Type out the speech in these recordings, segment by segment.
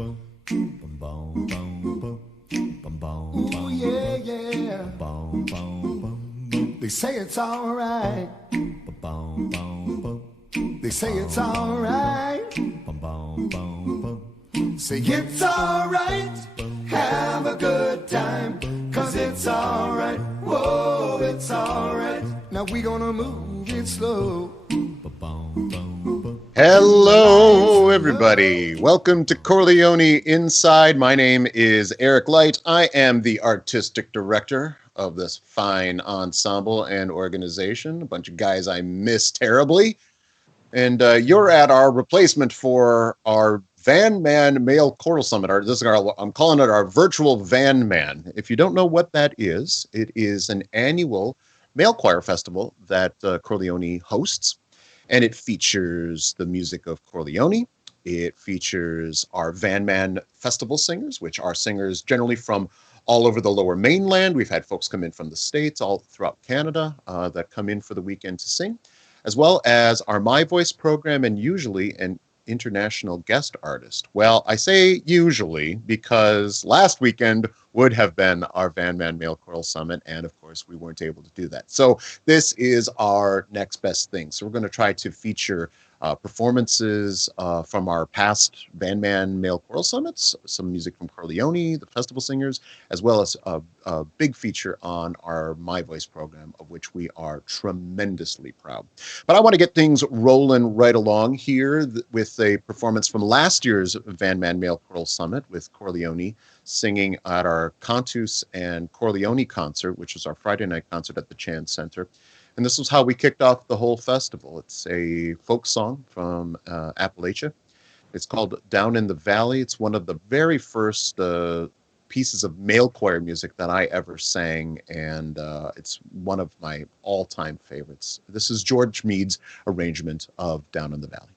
Ooh, yeah, yeah. They say it's alright. They say it's alright. Say it's alright. Have a good time. Cause it's alright. Whoa, it's alright. Now we gonna move it slow. Hello, everybody. Welcome to Chor Leoni Inside. My name is Eric Light. I am the artistic director of this fine ensemble and organization. A bunch of guys I miss terribly. And you're at our replacement for our VanMan Male Choral Summit. I'm calling it our virtual VanMan. If you don't know what that is, it is an annual male choir festival that Chor Leoni hosts. And it features the music of Chor Leoni. It features our VanMan festival singers, which are singers generally from all over the Lower Mainland. We've had folks come in from the States, all throughout Canada, that come in for the weekend to sing, as well as our MYVoice program and usually an international guest artist. Well, I say usually because last weekend would have been our VanMan Male Choral Summit, and of course we weren't able to do that. So this is our next best thing. So we're going to try to feature performances from our past VanMan Male Choral Summits, some music from Chor Leoni, the festival singers, as well as a big feature on our MYVoice program, of which we are tremendously proud. But I want to get things rolling right along here with a performance from last year's VanMan Male Choral Summit with Chor Leoni singing at our Cantus and Chor Leoni concert, which was our Friday night concert at the Chan Center. And this was how we kicked off the whole festival. It's a folk song from Appalachia. It's called Down in the Valley. It's one of the very first pieces of male choir music that I ever sang, and it's one of my all-time favorites. This is George Meade's arrangement of Down in the Valley.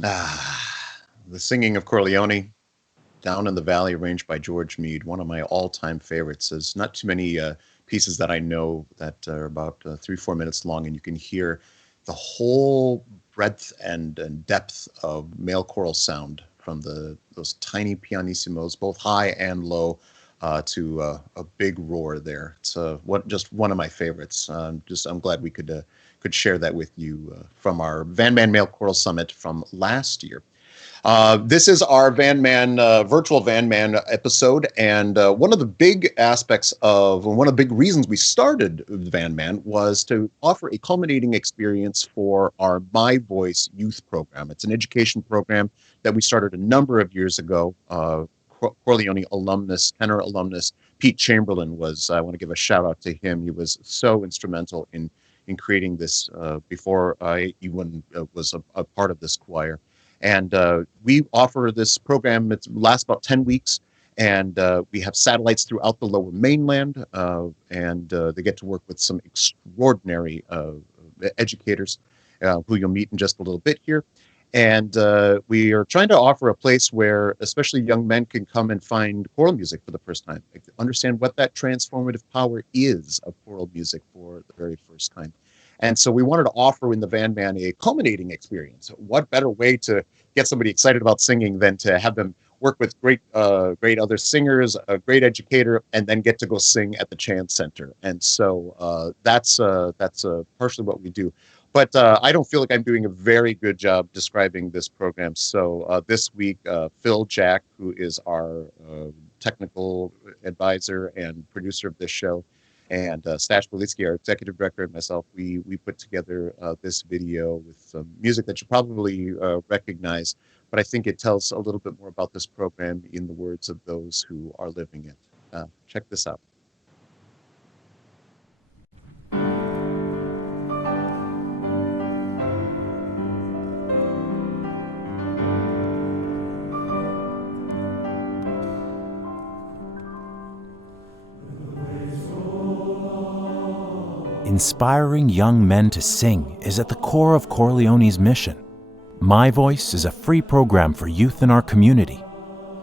The singing of Chor Leoni, Down in the Valley, arranged by George Meade, one of my all-time favorites. There's not too many pieces that I know that are about 3-4 minutes long, and you can hear the whole breadth and depth of male choral sound from those tiny pianissimos, both high and low, to a big roar there. It's just one of my favorites. I'm glad we could share that with you from our VanMan Male Choral Summit from last year. This is our VanMan, virtual VanMan episode, and one of the big reasons we started VanMan was to offer a culminating experience for our MYVoice youth program. It's an education program that we started a number of years ago. Chor Leoni alumnus, tenor alumnus, Pete Chamberlain I want to give a shout out to him. He was so instrumental in creating this before I even was a part of this choir. And we offer this program. It lasts about 10 weeks, and we have satellites throughout the Lower Mainland, and they get to work with some extraordinary educators who you'll meet in just a little bit here. And we are trying to offer a place where especially young men can come and find choral music for the first time, understand what that transformative power is of choral music for the very first time. And so we wanted to offer in the VanMan a culminating experience. What better way to get somebody excited about singing than to have them work with great other singers, a great educator, and then get to go sing at the Chance Center. And so that's partially what we do. But I don't feel like I'm doing a very good job describing this program. So this week, Phil Jack, who is our technical advisor and producer of this show, and Stash Bolitsky, our executive director, and myself, we put together this video with some music that you probably recognize, but I think it tells a little bit more about this program in the words of those who are living it. Check this out. Inspiring young men to sing is at the core of Chor Leoni's mission. MYVoice is a free program for youth in our community.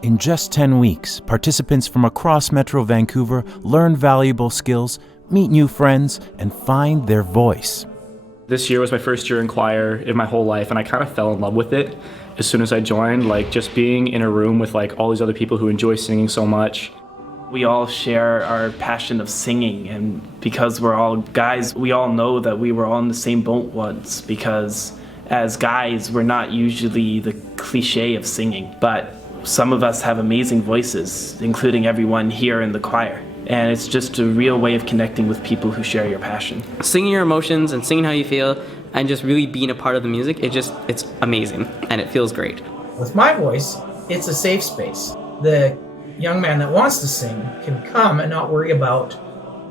In just 10 weeks, participants from across Metro Vancouver learn valuable skills, meet new friends, and find their voice. This year was my first year in choir in my whole life, and I kind of fell in love with it as soon as I joined. Just being in a room with all these other people who enjoy singing so much. We all share our passion of singing, and because we're all guys, we all know that we were all in the same boat once, because as guys, we're not usually the cliche of singing, but some of us have amazing voices, including everyone here in the choir. And it's just a real way of connecting with people who share your passion. Singing your emotions and singing how you feel and just really being a part of the music, it's amazing and it feels great. With MYVoice, it's a safe space. The young man that wants to sing can come and not worry about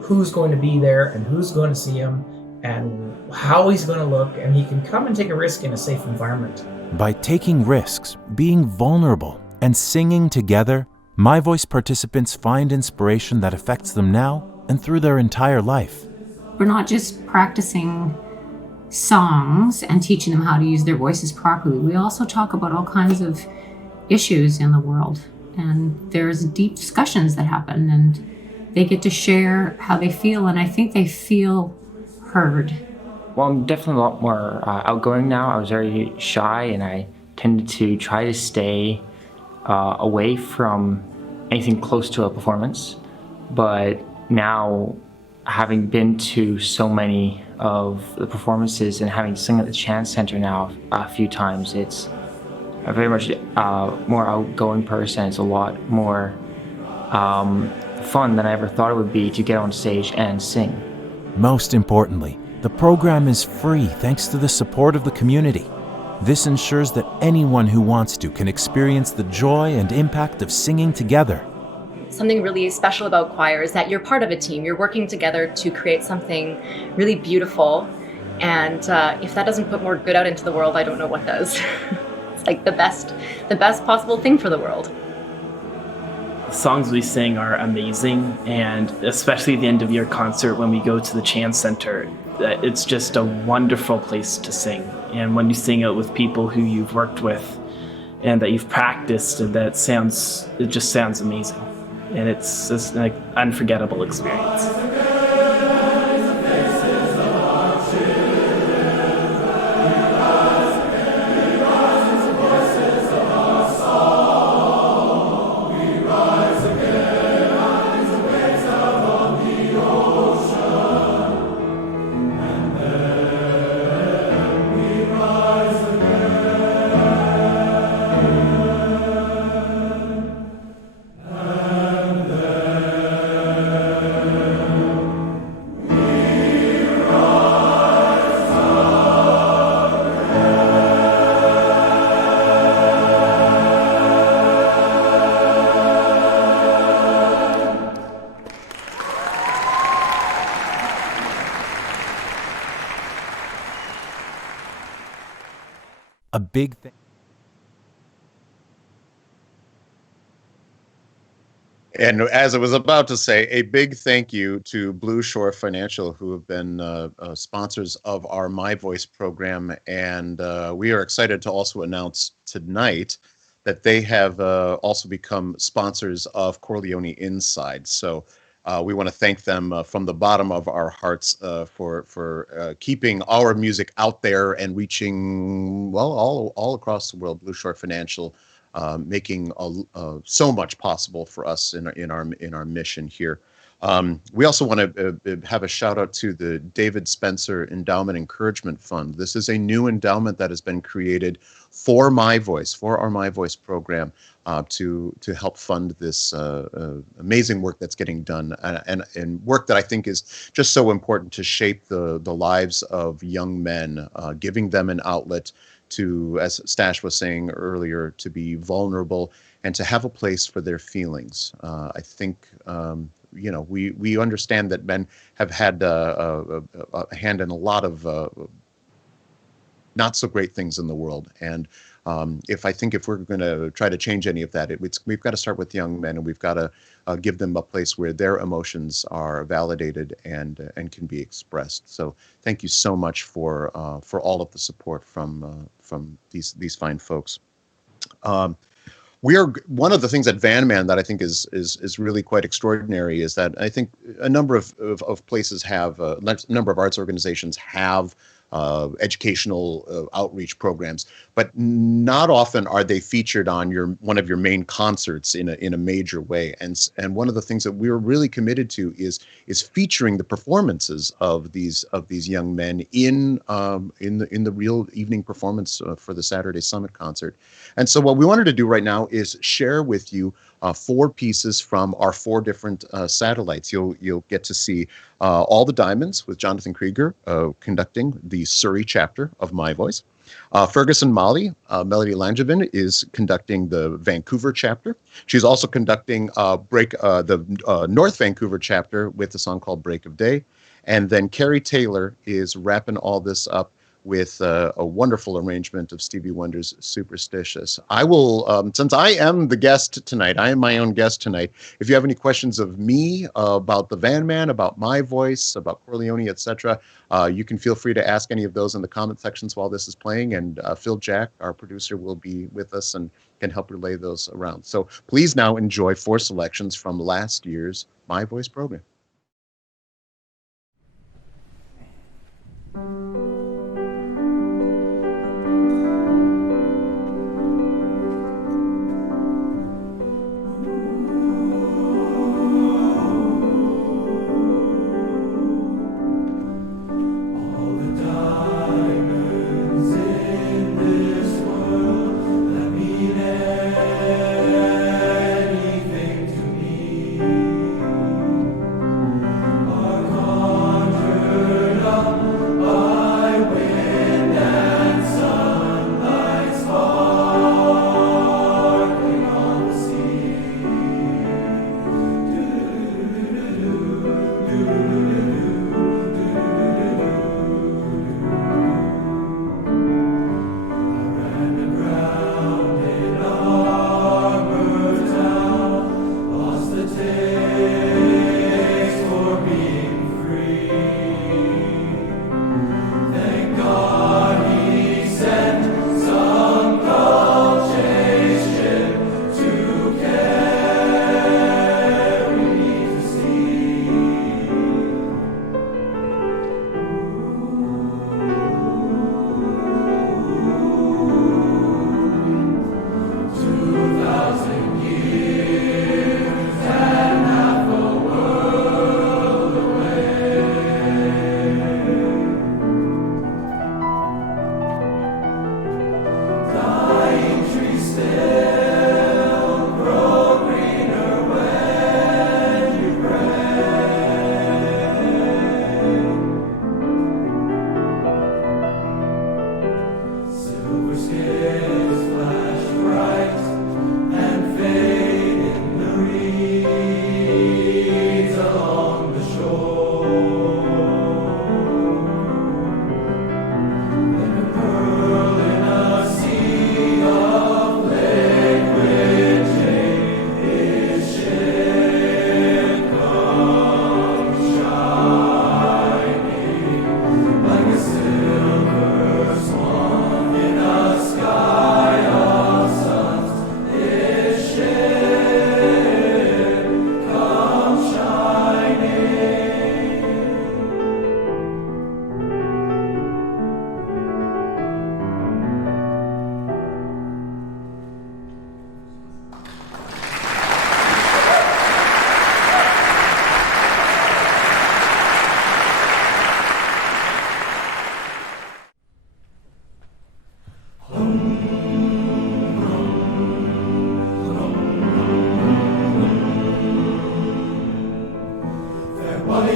who's going to be there and who's going to see him and how he's going to look, and he can come and take a risk in a safe environment. By taking risks, being vulnerable, and singing together, MYVoice participants find inspiration that affects them now and through their entire life. We're not just practicing songs and teaching them how to use their voices properly. We also talk about all kinds of issues in the world. And there's deep discussions that happen, and they get to share how they feel, and I think they feel heard. Well, I'm definitely a lot more outgoing now. I was very shy, and I tended to try to stay away from anything close to a performance. But now, having been to so many of the performances and having sung at the Chance Center now a few times, it's a very much more outgoing person. It's a lot more fun than I ever thought it would be to get on stage and sing. Most importantly, the program is free thanks to the support of the community. This ensures that anyone who wants to can experience the joy and impact of singing together. Something really special about choir is that you're part of a team. You're working together to create something really beautiful. And if that doesn't put more good out into the world, I don't know what does. It's like the best possible thing for the world. The songs we sing are amazing, and especially the end of year concert when we go to the Chan Center, it's just a wonderful place to sing. And when you sing it with people who you've worked with and that you've practiced, and it just sounds amazing. And it's just an unforgettable experience. A big thing. And as I was about to say, a big thank you to Blue Shore Financial, who have been sponsors of our MYVoice program. And we are excited to also announce tonight that they have also become sponsors of Chor Leoni Inside. So we want to thank them from the bottom of our hearts for keeping our music out there and reaching, well, all across the world. Blue Shore Financial making so much possible for us in our mission here. We also want to have a shout out to the David Spencer Endowment Encouragement Fund. This is a new endowment that has been created for MYVoice, for our MYVoice program, to help fund this amazing work that's getting done, and work that I think is just so important to shape the lives of young men, giving them an outlet to, as Stash was saying earlier, to be vulnerable and to have a place for their feelings. I think we understand that men have had a hand in a lot of not so great things in the world, and if we're going to try to change any of that, we've got to start with young men, and we've got to give them a place where their emotions are validated and can be expressed. So thank you so much for all of the support from these fine folks. We are, one of the things at VanMan that I think is really quite extraordinary is that I think a number of places have, a number of arts organizations have educational outreach programs, but not often are they featured on one of your main concerts in a major way. And one of the things that we're really committed to is featuring the performances of these young men in the real evening performance for the Saturday Summit concert. And so what we wanted to do right now is share with you 4 pieces from our 4 different satellites. You'll get to see All the Diamonds with Jonathan Krieger conducting the Surrey chapter of MYVoice. Ferguson Molly, Melody Langevin, is conducting the Vancouver chapter. She's also conducting the North Vancouver chapter with a song called Break of Day. And then Carrie Taylor is wrapping all this up with a wonderful arrangement of Stevie Wonder's Superstitious. I will, since I am the guest tonight, I am my own guest tonight. If you have any questions of me about the VanMan, about MYVoice, about Chor Leoni, etc., you can feel free to ask any of those in the comment sections while this is playing, and Phil Jack, our producer, will be with us and can help relay those around. So please now enjoy 4 selections from last year's MYVoice program.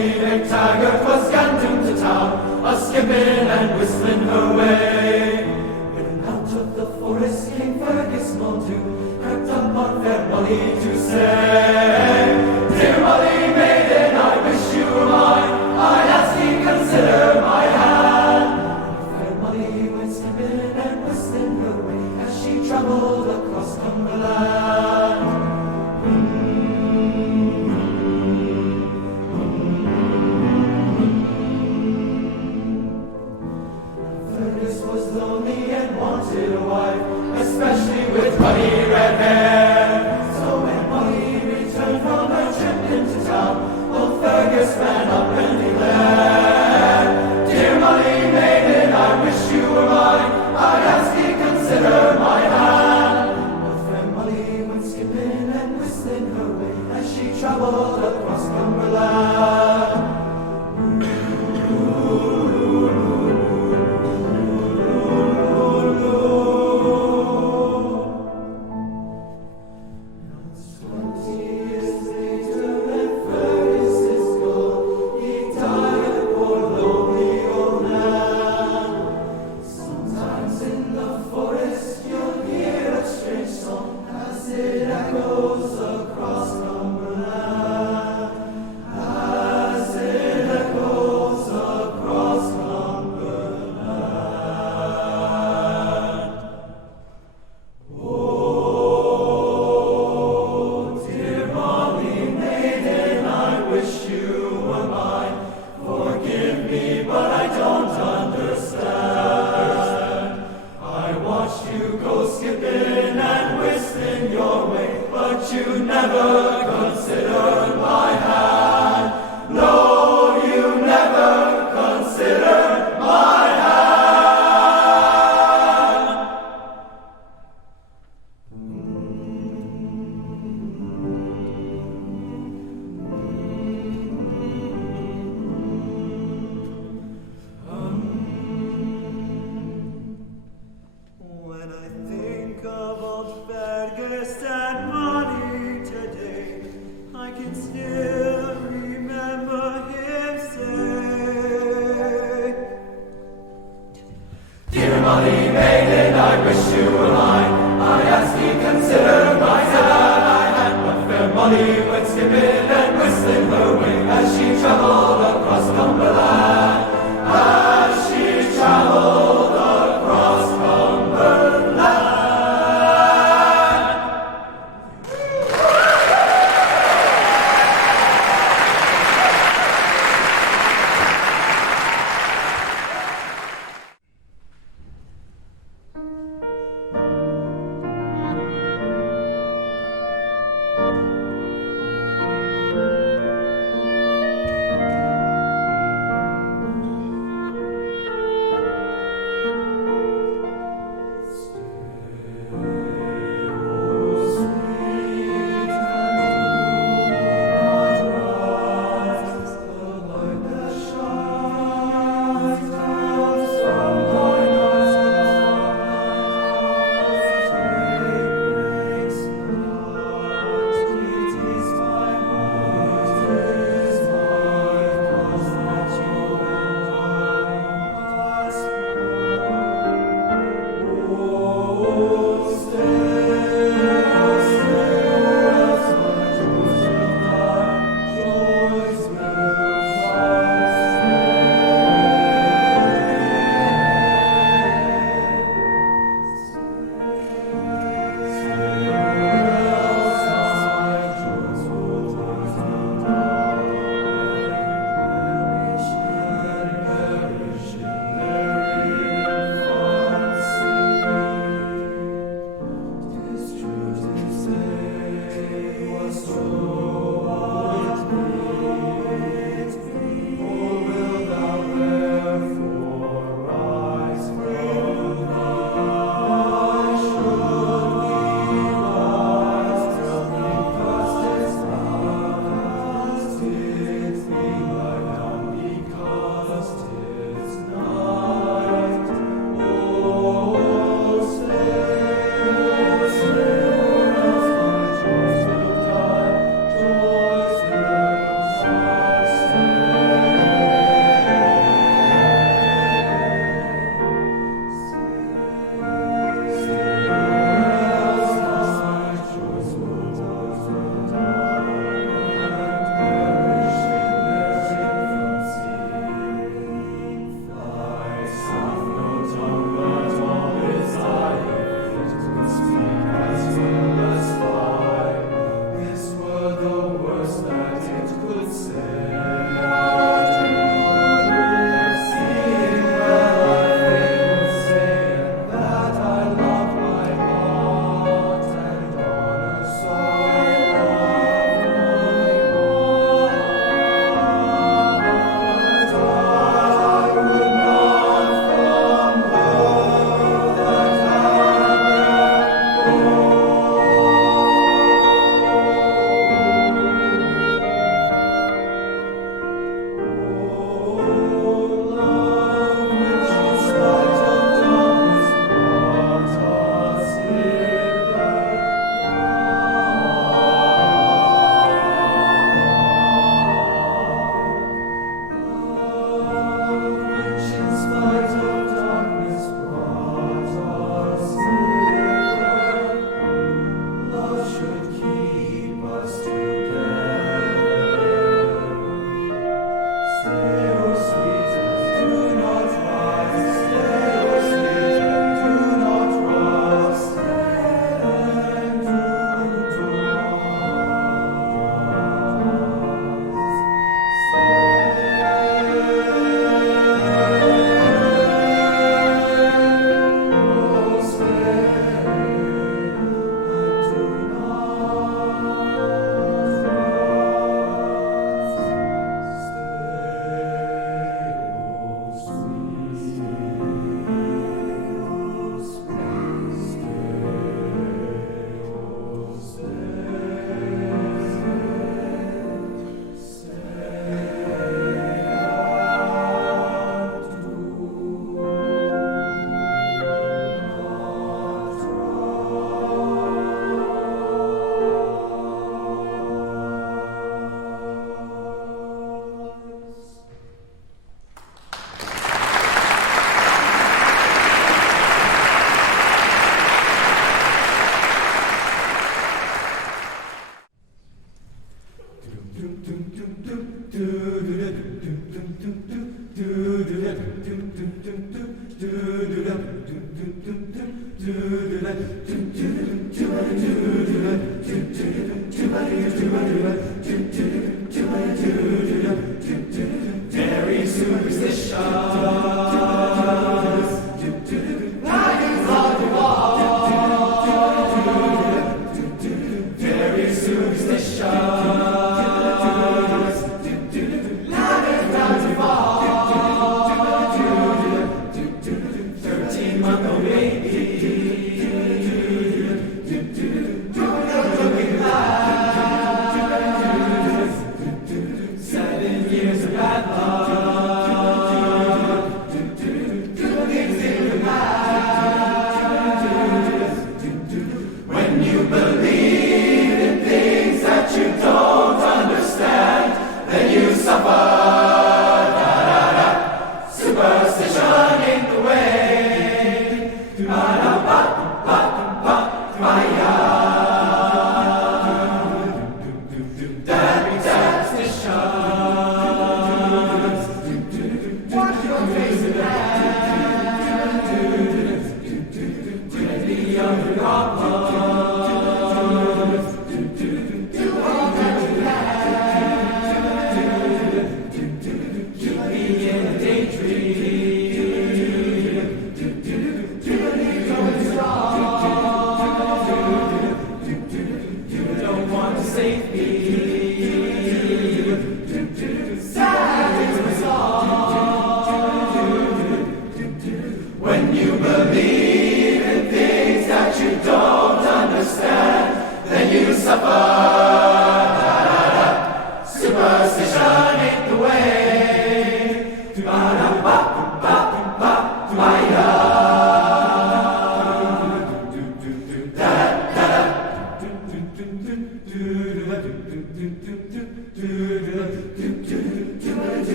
Big Taggart was gone down to town, a skipping and whistling her way. When out of the forest came Fergus Muldoon, crept up on fair Molly to say, Dear Molly maiden, I wish you were mine, I ask thee consider my hand. Fair Molly went skipping and whistling her way as she travelled across Cumberland. Fergus was lonely and wanted a wife, especially with ruddy red hair. So when Molly returned from her trip into town, old Fergus ran up and declared, Dear Molly maiden, I wish you were mine, I'd ask thee consider my hand. But fair Molly went skipping and whistling her way as she travelled across Cumberland.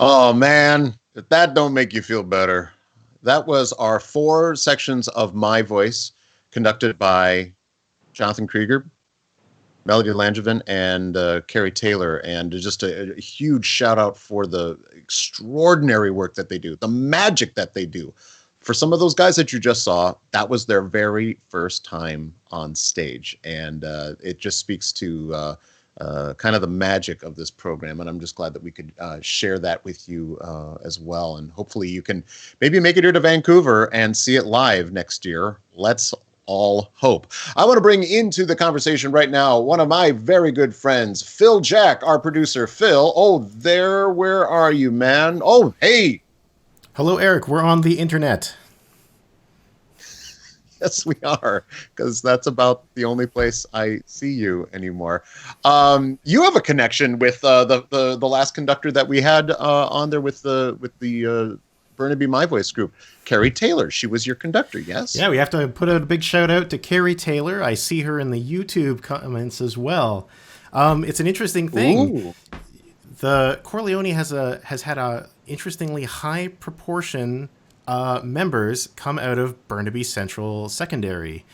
Oh man, if that don't make you feel better. That was our 4 sections of My Voice, conducted by Jonathan Krieger, Melody Langevin, and Carrie Taylor. And just a huge shout out for the extraordinary work that they do, the magic that they do. For some of those guys that you just saw, that was their very first time on stage. And it just speaks to kind of the magic of this program. And I'm just glad that we could share that with you as well. And hopefully you can maybe make it here to Vancouver and see it live next year. Let's all hope. I want to bring into the conversation right now one of my very good friends, Phil Jack, our producer. Phil, oh, there, where are you, man? Oh, hey. Hello, Eric. We're on the internet. Yes, we are, because that's about the only place I see you anymore. You have a connection with the last conductor that we had on there with the Burnaby MYVoice group, Carrie Taylor. She was your conductor, yes? Yeah, we have to put out a big shout out to Carrie Taylor. I see her in the YouTube comments as well. It's an interesting thing. Ooh. The Chor Leoni has had a interestingly high proportion members come out of Burnaby Central Secondary.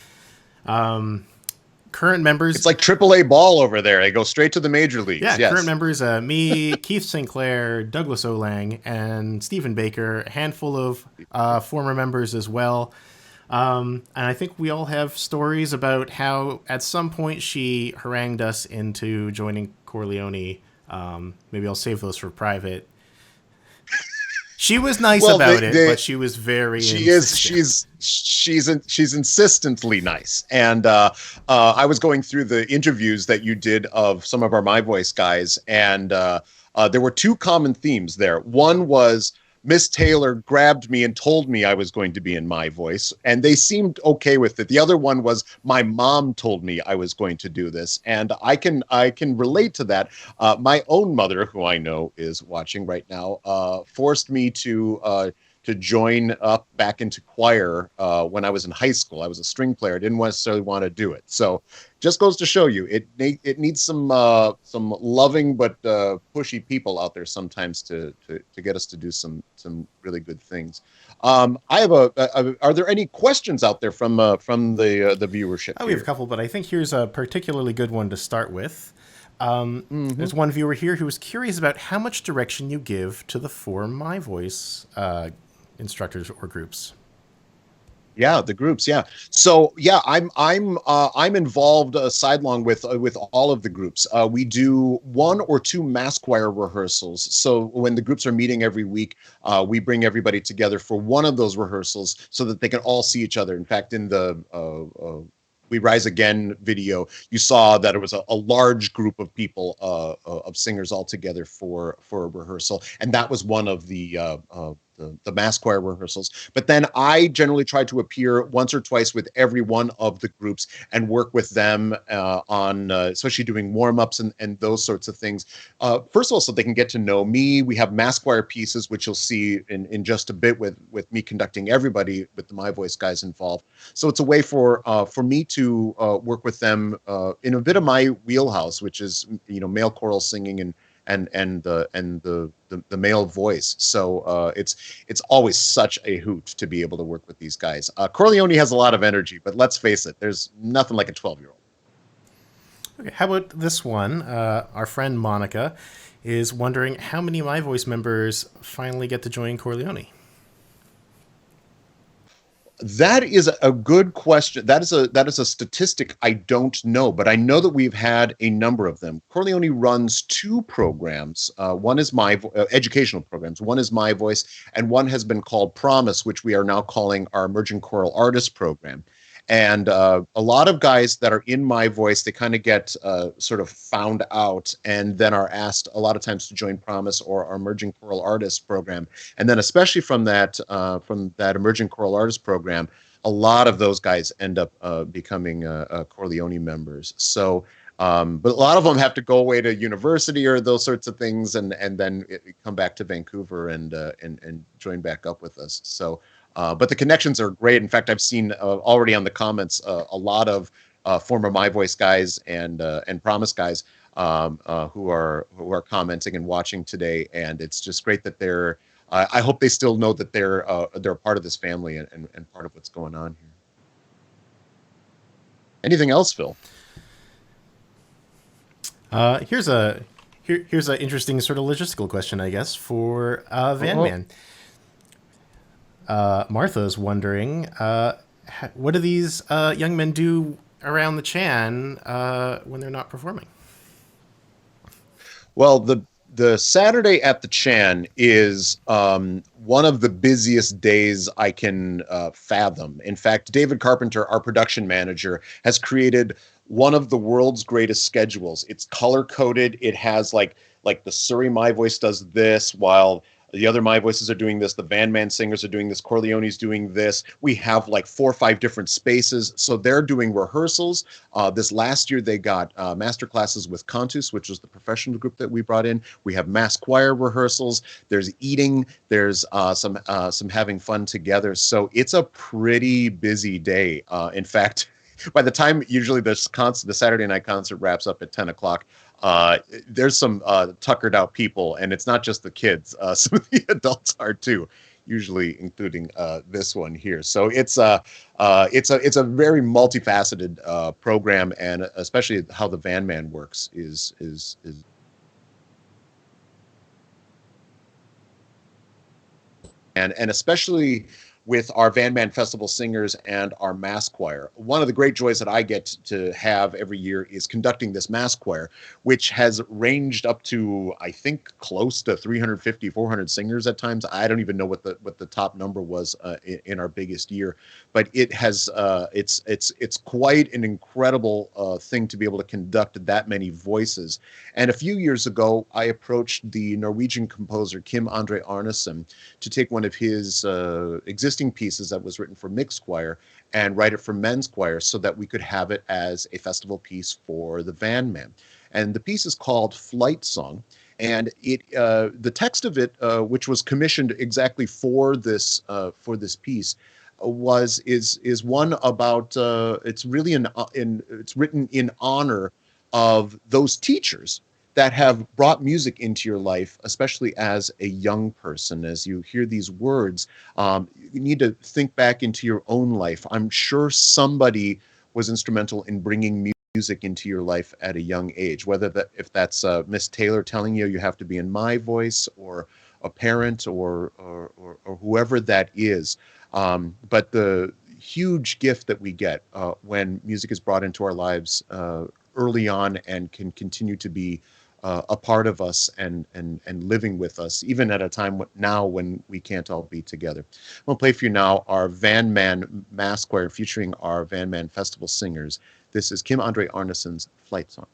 Current members... It's like AAA ball over there. They go straight to the major leagues. Yeah, yes. Current members, me, Keith Sinclair, Douglas Olang, and Stephen Baker, a handful of former members as well. And I think we all have stories about how at some point she harangued us into joining Chor Leoni. Maybe I'll save those for private. She was nice about it, but she was very insistent. She's insistently nice. And I was going through the interviews that you did of some of our MYVoice guys, and there were 2 common themes there. One was Miss Taylor grabbed me and told me I was going to be in MYVoice, and they seemed okay with it. The other one was my mom told me I was going to do this, and I can relate to that. My own mother, who I know is watching right now, forced me to to join up back into choir when I was in high school. I was a string player. I didn't necessarily want to do it. So just goes to show you, it needs some loving but pushy people out there sometimes to get us to do some really good things. I have are there any questions out there from the viewership? We have a couple, but I think here's a particularly good one to start with. There's one viewer here who was curious about how much direction you give to the 4 MYVoice instructors or groups. Yeah, the groups. Yeah. So yeah, I'm involved sidelong with all of the groups. We do 1 or 2 mass choir rehearsals. So when the groups are meeting every week, we bring everybody together for one of those rehearsals so that they can all see each other. In fact, in the We Rise Again video, you saw that it was a large group of people, of singers all together for a rehearsal, and that was one of the mass choir rehearsals. But then I generally try to appear once or twice with every one of the groups and work with them on especially doing warm-ups and those sorts of things. First of all, so they can get to know me. We have mass choir pieces, which you'll see in just a bit with me conducting everybody with the MYVoice guys involved. So it's a way for me to work with them in a bit of my wheelhouse, which is male choral singing and the male voice. So it's always such a hoot to be able to work with these guys. Chor Leoni has a lot of energy, but let's face it, there's nothing like a 12-year-old. Okay, how about this one? Our friend Monica is wondering how many MYVoice members finally get to join Chor Leoni. That is a good question. That is a statistic I don't know, but I know that we've had a number of them. Chor Leoni runs 2 programs. One is educational programs. One is MYVoice, and one has been called Promise, which we are now calling our Emerging Choral Artist Program. And a lot of guys that are in MYVoice, they kind of get sort of found out and then are asked a lot of times to join Promise or our Emerging Choral Artist Program. And then especially from that Emerging Choral Artist Program, a lot of those guys end up becoming Chor Leoni members. So, but a lot of them have to go away to university or those sorts of things, and then come back to Vancouver and join back up with us. So. But the connections are great. In fact, I've seen already on the comments a lot of former MYVoice guys and Promise guys who are commenting and watching today, and it's just great that they're. I hope they still know that they're a part of this family and part of what's going on here. Anything else, Phil? Here's an interesting sort of logistical question, I guess, for VanMan. Martha's wondering, what do these young men do around the Chan when they're not performing? Well, the Saturday at the Chan is one of the busiest days I can fathom. In fact, David Carpenter, our production manager, has created one of the world's greatest schedules. It's color-coded. It has like the Surrey MYVoice does this, while the other MYVoices are doing this. The VanMan singers are doing this. Chor Leoni's doing this. We have like 4 or 5 different spaces. So they're doing rehearsals. This last year, they got master classes with Cantus, which was the professional group that we brought in. We have mass choir rehearsals. There's eating. There's some having fun together. So it's a pretty busy day. In fact, by the time usually the Saturday night concert wraps up at 10 o'clock, there's some tuckered out people, and it's not just the kids. Some of the adults are too, usually including this one here. So it's a very multifaceted program, and especially how the VanMan works is and especially with our VanMan Festival singers and our mass choir. One of the great joys that I get to have every year is conducting this mass choir, which has ranged up to, I think, close to 350, 400 singers at times. I don't even know what the top number was in our biggest year, but it has it's quite an incredible thing to be able to conduct that many voices. And a few years ago, I approached the Norwegian composer Kim André Arnesen to take one of his existing pieces that was written for mixed choir and write it for men's choir so that we could have it as a festival piece for the VanMan. And the piece is called Flight Song. And the text of it, which was commissioned exactly for this piece, is one about it's really it's written in honor of those teachers that have brought music into your life, especially as a young person. As you hear these words, you need to think back into your own life. I'm sure somebody was instrumental in bringing music into your life at a young age, whether if that's Miss Taylor telling you have to be in MYVoice, or a parent, or whoever that is. But the huge gift that we get when music is brought into our lives early on and can continue to be a part of us and living with us, even at a time now when we can't all be together. I'm going to play for you now our VanMan Mass Choir featuring our VanMan Festival singers. This is Kim Andre Arneson's Flight Song.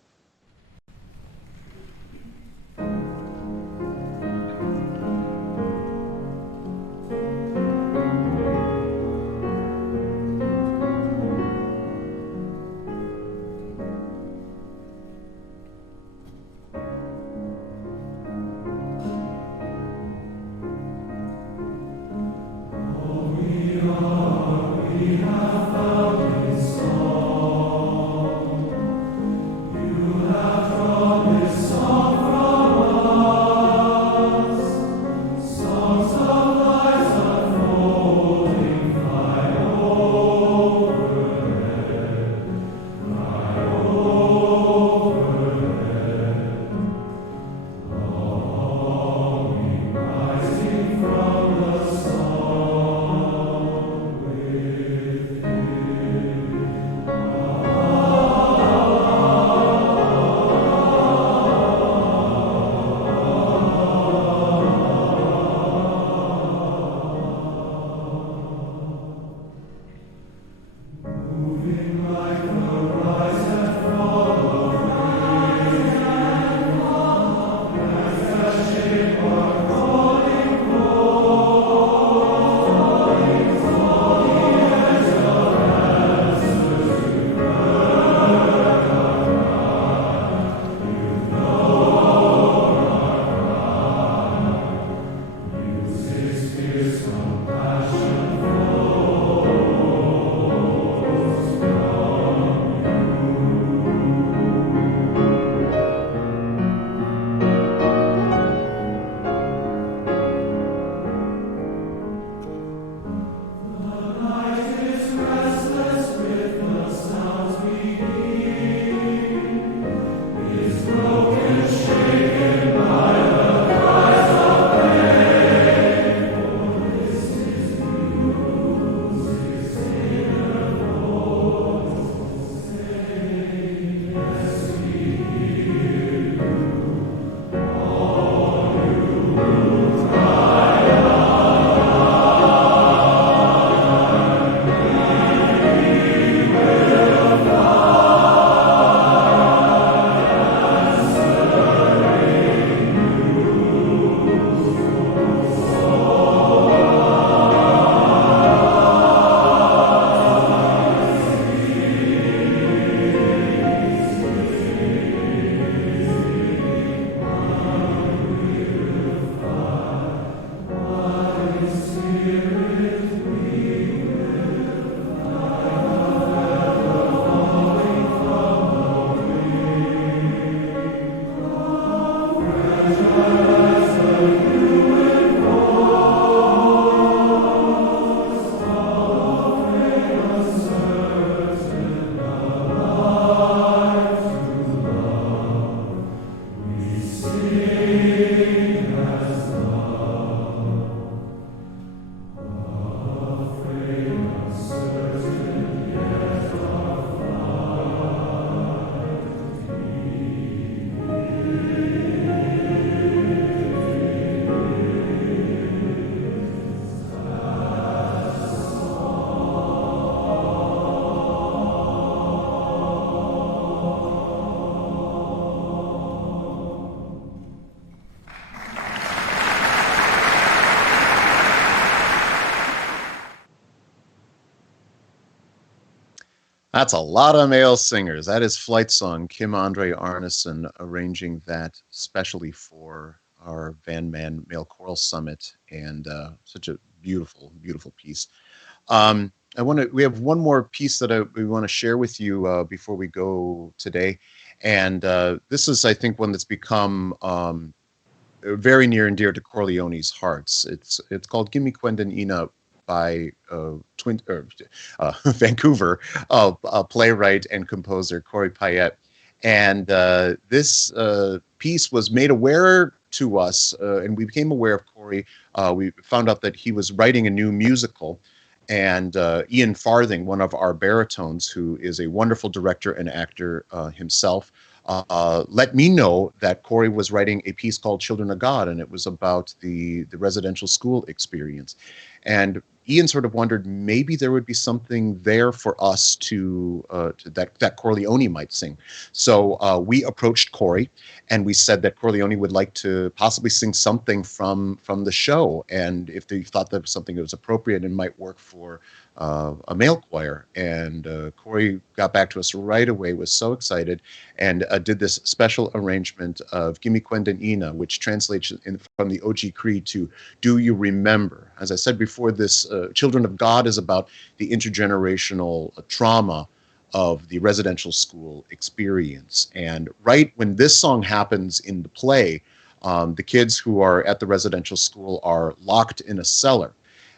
That's a lot of male singers. That is Flight Song, Kim Andre Arneson arranging that specially for our VanMan Male Choral Summit, and such a beautiful, beautiful piece. We have one more piece that we want to share with you before we go today, and this is, I think, one that's become very near and dear to Chor Leoni's hearts. It's called "Gimme Quentin Ina" by Vancouver playwright and composer Corey Payette, and this piece was made aware to us, and we became aware of Corey. We found out that he was writing a new musical. And Ian Farthing, one of our baritones, who is a wonderful director and actor himself, let me know that Corey was writing a piece called Children of God, and it was about the residential school experience. And Ian sort of wondered maybe there would be something there for us to that Chor Leoni might sing. So we approached Corey, and we said that Chor Leoni would like to possibly sing something from the show, and if they thought that was something that was appropriate and might work for a male choir. And Corey got back to us right away, was so excited, and did this special arrangement of Gimme Quentin Ina, which translates from the OG Cree to "Do You Remember?" As I said before, this Children of God is about the intergenerational trauma of the residential school experience. And right when this song happens in the play, the kids who are at the residential school are locked in a cellar.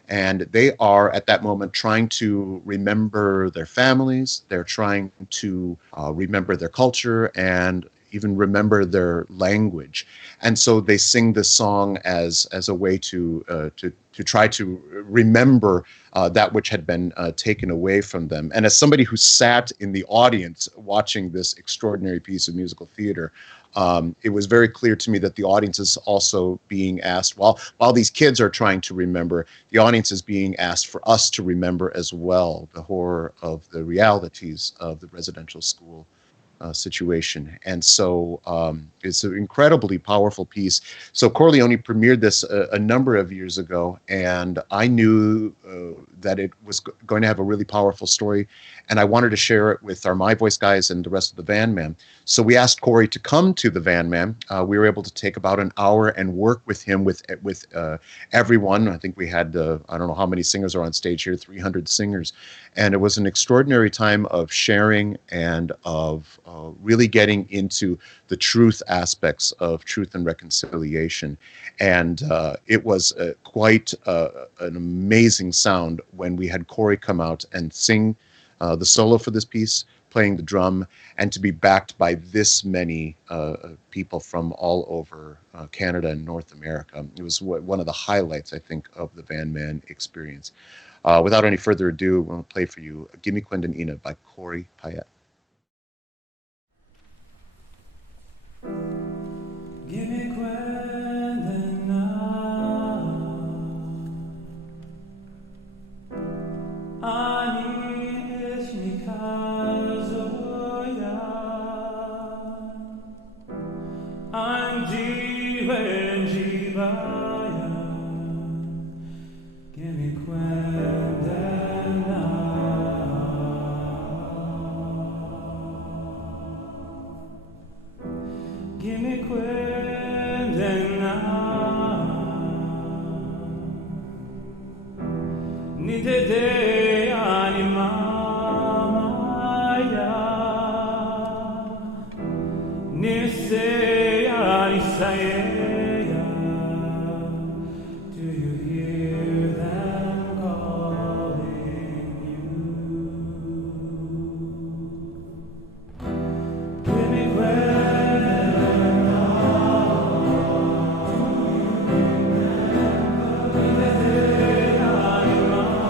And they are at that moment trying to remember their families. They're trying to remember their culture and even remember their language. And so they sing this song as a way to try to remember that which had been taken away from them. And as somebody who sat in the audience watching this extraordinary piece of musical theater, it was very clear to me that the audience is also being asked, while these kids are trying to remember, the audience is being asked for us to remember as well the horror of the realities of the residential school situation. And so it's an incredibly powerful piece. So Chor Leoni premiered this a number of years ago, and I knew that it was going to have a really powerful story, and I wanted to share it with our MYVoice guys and the rest of the VanMan. So we asked Corey to come to the VanMan. We were able to take about an hour and work with him with everyone. I think we had, I don't know how many singers are on stage here, 300 singers. And it was an extraordinary time of sharing and of really getting into the truth aspects of truth and reconciliation. And it was quite an amazing sound when we had Corey come out and sing the solo for this piece, playing the drum, and to be backed by this many people from all over Canada and North America. It was one of the highlights, I think, of the VanMan experience. Without any further ado, I'm going to play for you Gimme Quentin Ina by Corey Payette. Gimme Quentin now. Ani Eshnikazoya. Anji Wenjibaya. Gimme Quentin now. Gimme Quentin now. Nidede animamaya. Nise anisayeya. Do you hear them calling you? Gimme Quentin now. Nidede animamaya.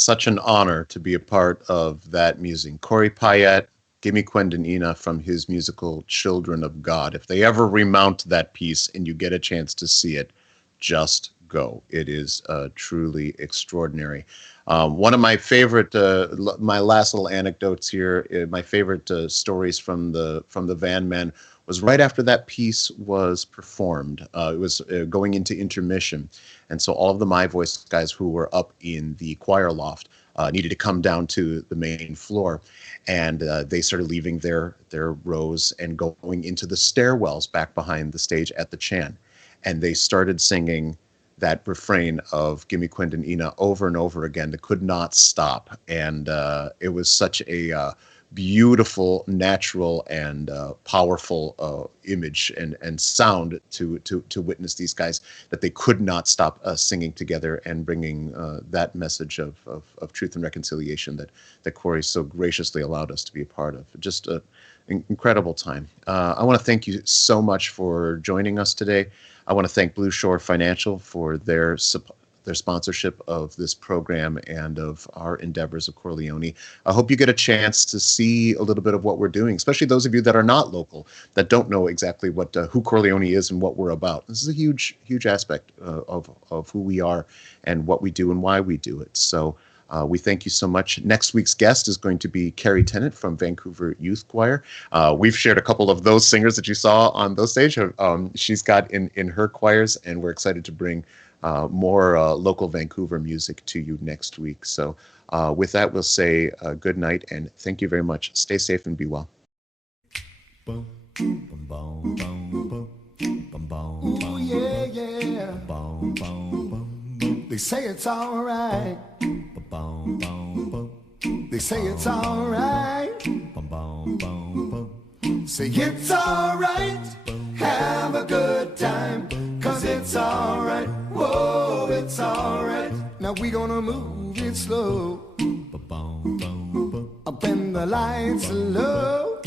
such an honor to be a part of that music. Corey Payette, Gimme Quendon Ina from his musical Children of God. If they ever remount that piece and you get a chance to see it, just go. It is truly extraordinary. One of my favorite, my last little anecdotes here, my favorite stories from the VanMan was right after that piece was performed. It was going into intermission, and so all of the MYVoice guys who were up in the choir loft needed to come down to the main floor, and they started leaving their rows and going into the stairwells back behind the stage at the Chan, and they started singing that refrain of Gimme Quendon Ina over and over again. They could not stop. And it was such a beautiful, natural, and powerful image and sound to witness these guys, that they could not stop singing together and bringing that message of truth and reconciliation that Corey so graciously allowed us to be a part of. Just an incredible time. I want to thank you so much for joining us today. I want to thank Blue Shore Financial for their sponsorship of this program and of our endeavors of Chor Leoni. I hope you get a chance to see a little bit of what we're doing, especially those of you that are not local, that don't know exactly what who Chor Leoni is and what we're about. This is a huge aspect of who we are and what we do and why we do it. So we thank you so much. Next week's guest is going to be Carrie Tennant from Vancouver Youth Choir. We've shared a couple of those singers that you saw on those stage. She's got in her choirs, and we're excited to bring more local Vancouver music to you next week. So with that, we'll say good night and thank you very much. Stay safe and be well. Ooh, yeah, yeah. They say it's all right. They say it's all right. Say it's all right. Have a good time, 'cause it's all right. Whoa, it's all right. Now we gonna move it slow. Up when the lights are low.